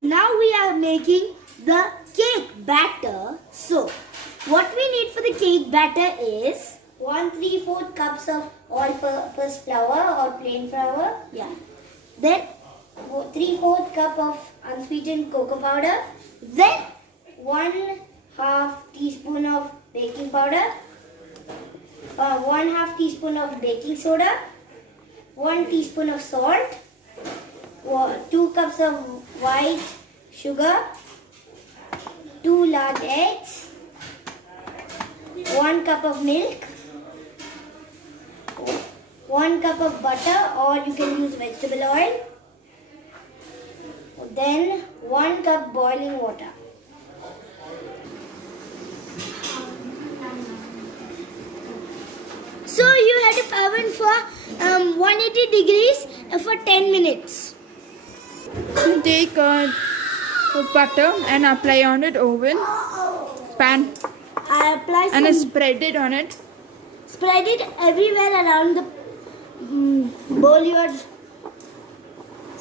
Now we are making the cake batter. So, what we need for the cake batter is 1/3 cups of all-purpose flour or plain flour. yeah. Then 3/4 cup of unsweetened cocoa powder. then 1/2 teaspoon of baking powder. 1/2 teaspoon of baking soda. 1 teaspoon of salt. 2 cups of white sugar. 2 large eggs. 1 cup of milk. 1 cup of butter, or you can use vegetable oil. Then 1 cup boiling water. so you had to oven for 180 degrees for 10 minutes. Take butter and apply on it oven pan I apply and some, spread it on it. spread it everywhere around the bowl.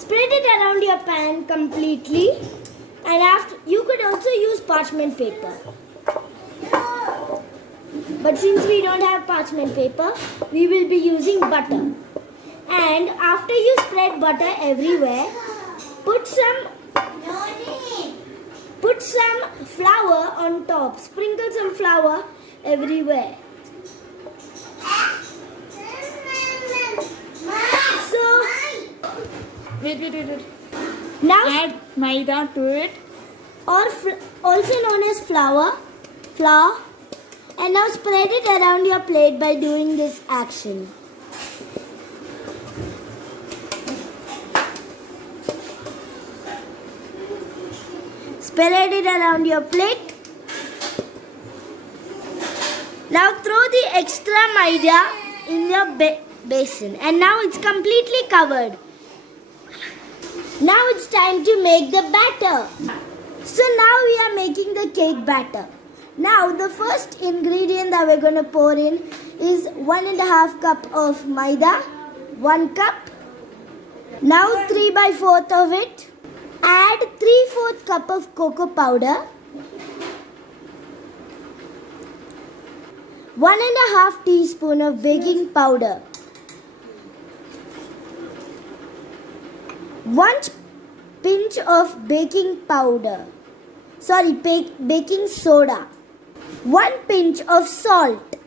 Spread it around your pan completely, and after you could also use parchment paper. But since we don't have parchment paper, we will be using butter. And after you spread butter everywhere, put some flour on top. Sprinkle some flour everywhere. So Wait. now, Add maida to it. or also known as flour, and now spread it around your plate by doing this action. Spread it around your plate. Now throw the extra maida in your basin, and now it's completely covered. Now it's time to make the batter. So now we are making the cake batter. Now the first ingredient that we're going to pour in is 1.5 cup of maida, 1 cup. Now 3/4 of it. Add 3/4 cup of cocoa powder, 1.5 teaspoon of baking powder, 1 pinch of baking soda, 1 pinch of salt.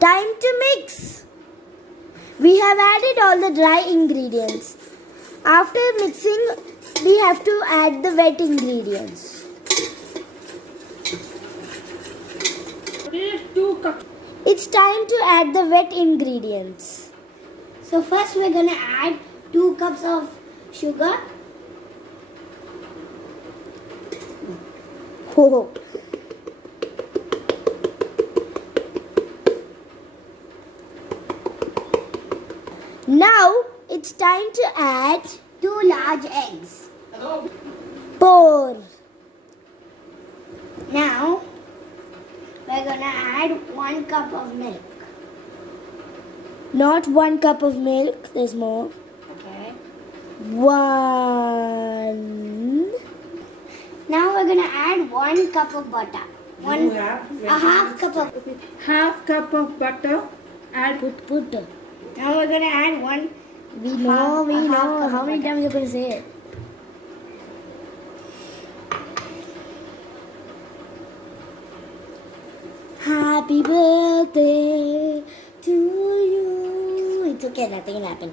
Time to mix. We have added all the dry ingredients. After mixing, we have to add the wet ingredients. 2 cups. It's time to add the wet ingredients. So first we're going to add 2 cups of sugar. Oh. Now it's time to add 2 large eggs. pour. Now we're going to add 1 cup of milk. Not 1 cup of milk, there's more. Okay. 1. Now we're going to add 1 cup of butter. Half cup of. Half cup of butter. Add Put. Now we're going to add 1. We know. half cup How of many butter. times you're going to say it? Happy birthday to you. It's okay, nothing will happen.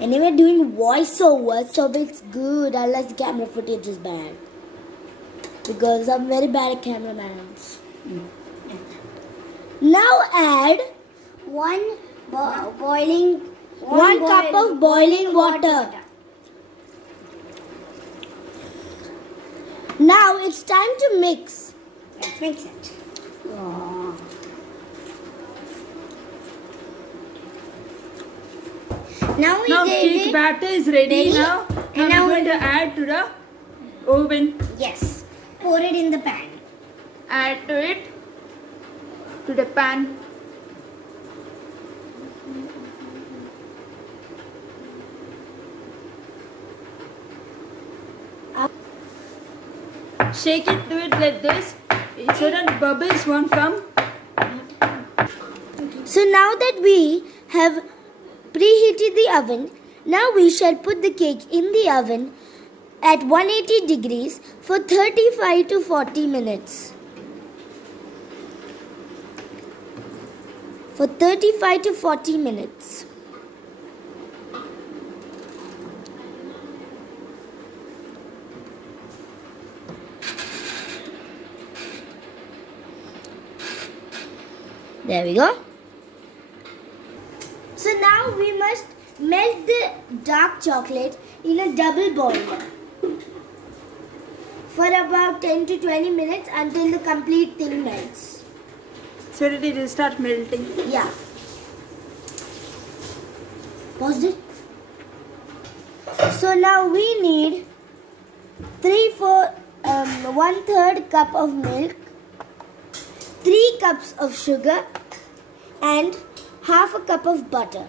Anyway, doing voiceover, so it's good unless the camera footage is bad. Because I'm very bad at cameramans. Now add 1 boiling. 1 cup of boiling water. Now it's time to mix. Let's mix it. Now we Now did cake it. batter is ready Ready? now. And Now now we're going to add to the oven. Yes. Pour it in the pan. Add to it to the pan. Shake it, do it like this so that bubbles won't come. So now that we have preheated the oven, now we shall put the cake in the oven at 180 degrees for 35 to 40 minutes. For 35 to 40 minutes. There we go. So now we must melt the dark chocolate in a double boiler for about 10 to 20 minutes until the complete thing melts. So that it will start melting. Yeah. Paused it. So now we need 1/3 cup of milk, 3 cups of sugar, and half a cup of butter.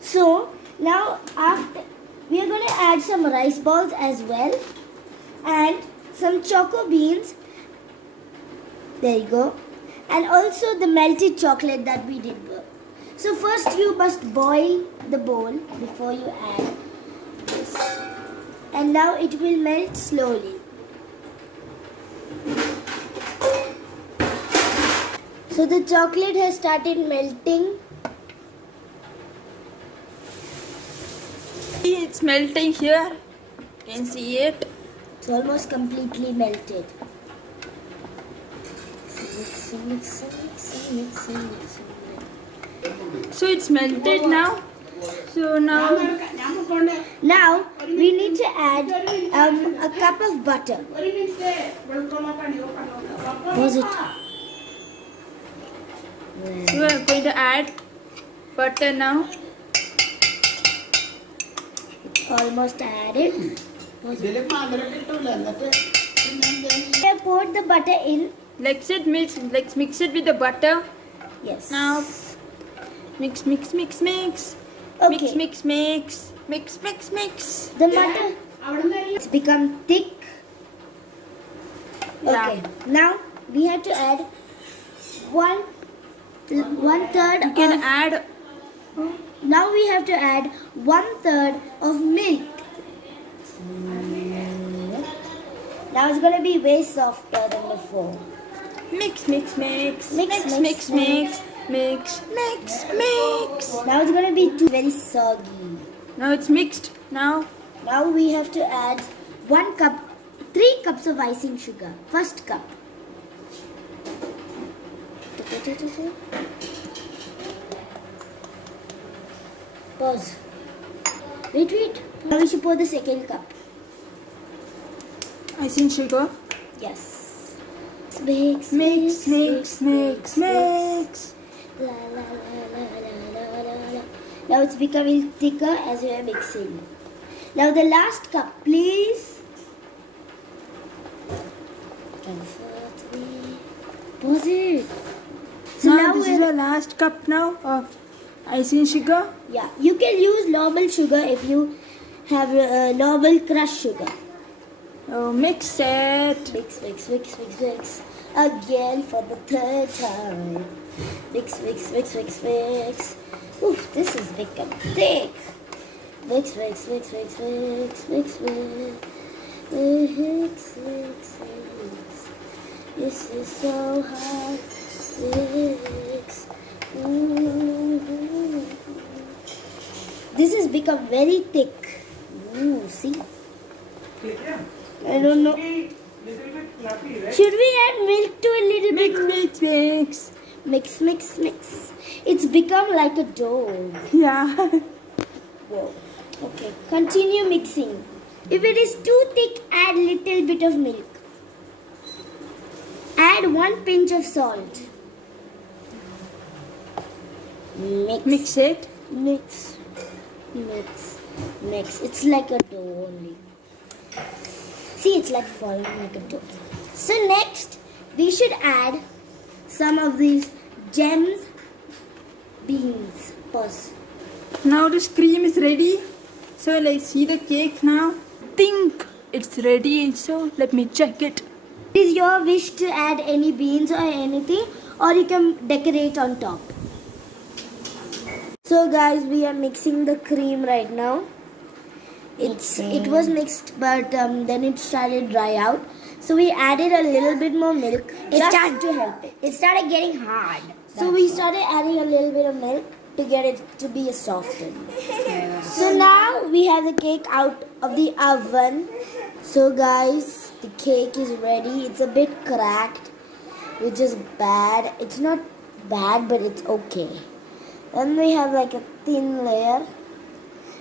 So now after we are going to add some rice balls as well and some choco beans. There you go. And also the melted chocolate that we did. So first you must boil the bowl before you add this. And now it will melt slowly. So the chocolate has started melting. It's melting here. You can see it. It's almost completely melted. Mix. So it's melted now. So now we need to add a cup of butter. Was it? we are going to add butter now. Almost added. I poured the butter in. Let's mix it with the butter. Yes. Now mix. Okay. Mix. The butter, it's become thick. Yeah. Okay. Now we have to add one third. You can add. Now we have to add 1/3 of milk. Now it's gonna be way softer than before. Mix. Mix. Now it's gonna be very soggy. Now it's mixed. Now we have to add 3 cups of icing sugar. First cup. Pause. Wait. Now we should pour the second cup. icing sugar. Yes. Mix. La, la, la. Now it's becoming thicker as we are mixing. Now the last cup, please. 1, 4, 3. Pause it. So now this is the last cup now of icing sugar. Yeah, you can use normal sugar if you have normal crushed sugar. Oh, mix it. Mix. Again for the 3rd time. Mix. Oof, this is become thick. Mix. This is so hard. Mix. This has become very thick. Ooh, see? I don't know. Should we add milk to a little bit? Mix. Mix. It's become like a dough. Yeah. Whoa. Okay, continue mixing. If it is too thick, add little bit of milk. Add 1 pinch of salt. Mix it. Mix. It's like a dough only. See, it's like falling like a dough. So next, we should add some of these gems beans. Pause. Now this cream is ready. So let's see the cake now. Think it's ready. So let me check it. It is your wish to add any beans or anything, or you can decorate on top. So guys, we are mixing the cream right now. It was mixed, but then it started dry out. So we added a little bit more milk. Just to help it. It started getting hard. So we started adding a little bit of milk to get it to be softened. So now we have the cake out of the oven. So guys, the cake is ready. It's a bit cracked, which is bad. It's not bad, but it's okay. Then we have like a thin layer.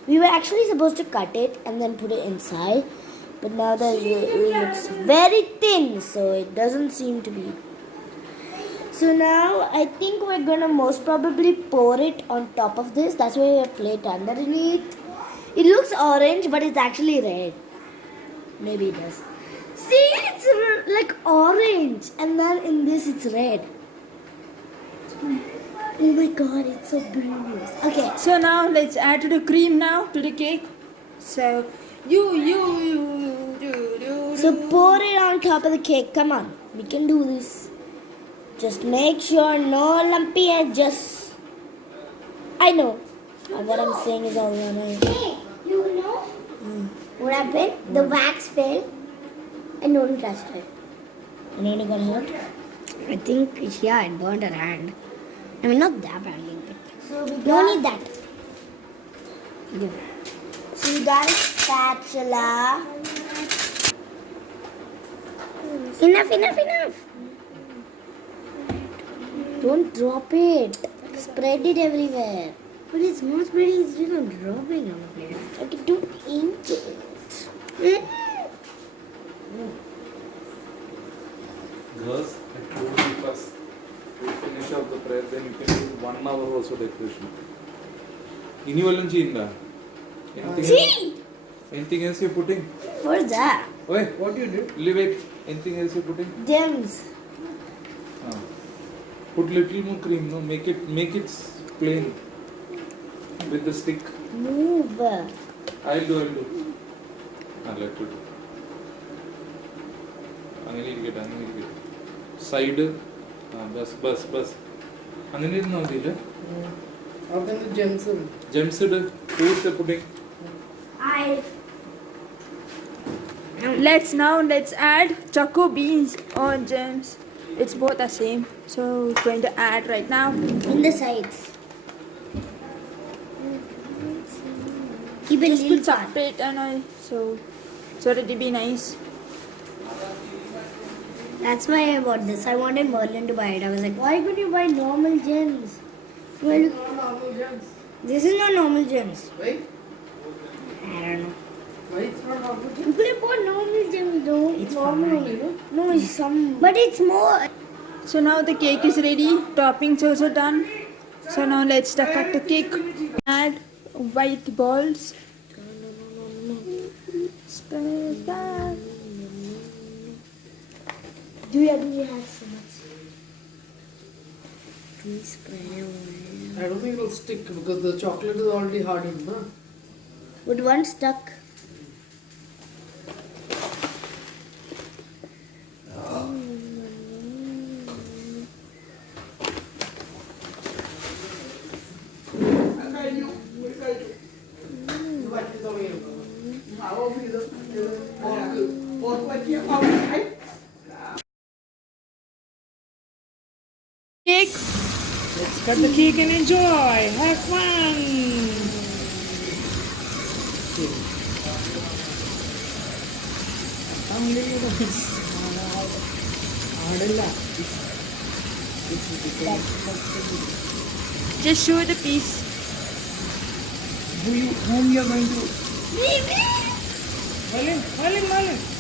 We were actually supposed to cut it and then put it inside, but now that it looks very thin, so it doesn't seem to be. So now I think we're gonna most probably pour it on top of this. That's why we have plate underneath. It looks orange, but it's actually red. Maybe it does. See, it's like orange, and then in this it's red. Oh my god, it's so brilliant. Okay. So now let's add to the cream now to the cake. So So pour it on top of the cake. Come on, we can do this. Just make sure no lumpy edges. I know. What I'm saying is all right. Hey, you know what happened? The wax fell and no one touched it. And then it got hurt. I think, yeah, it burned her hand. I mean, not that badly, but So we no need that. So we got a spatula. Enough. Don't drop it. Spread it everywhere. But it's not spreading, it's just not dropping on the plate. Okay, don't inch it. Girls, I told you first. You finish up the prayer, then you can do 1 hour also decoration. Ini vallam cheyinda. Anything else you're putting? What's that? Wait, what you did? Leave it. Anything else you're putting? Gems. Put little more cream. No, make it plain with the stick. Move. I'll do. Let it do. അങ്ങനെ ഇരിക്കട്ടെ side ബസ് അങ്ങനെ ഇരുന്നാൽ മതിയില്ല Gems ഇട് fruits pudding let's add choco beans or gems. It's both the same. So we're going to add right now. In the sides. Keep it Just little put separate and all, so that it'll be nice. That's why I bought this. I wanted Marilyn to buy it. I was like, Why couldn't you buy normal gems? well, this is not normal gems. Why? I don't know. Why it's not normal? You could have bought normal gems though. It's normal fine. only, no? No, it's some. But it's more. So now the cake is ready. Toppings also done. So now let's cut the cake. Add white balls. Spread that. Do you have so much? Please spread away. I don't think it'll stick because the chocolate is already hardened, no? Would one stuck? Cake. Let's cut the cake and enjoy. Have fun. Just show the piece. Whom you're going to? Marilyn.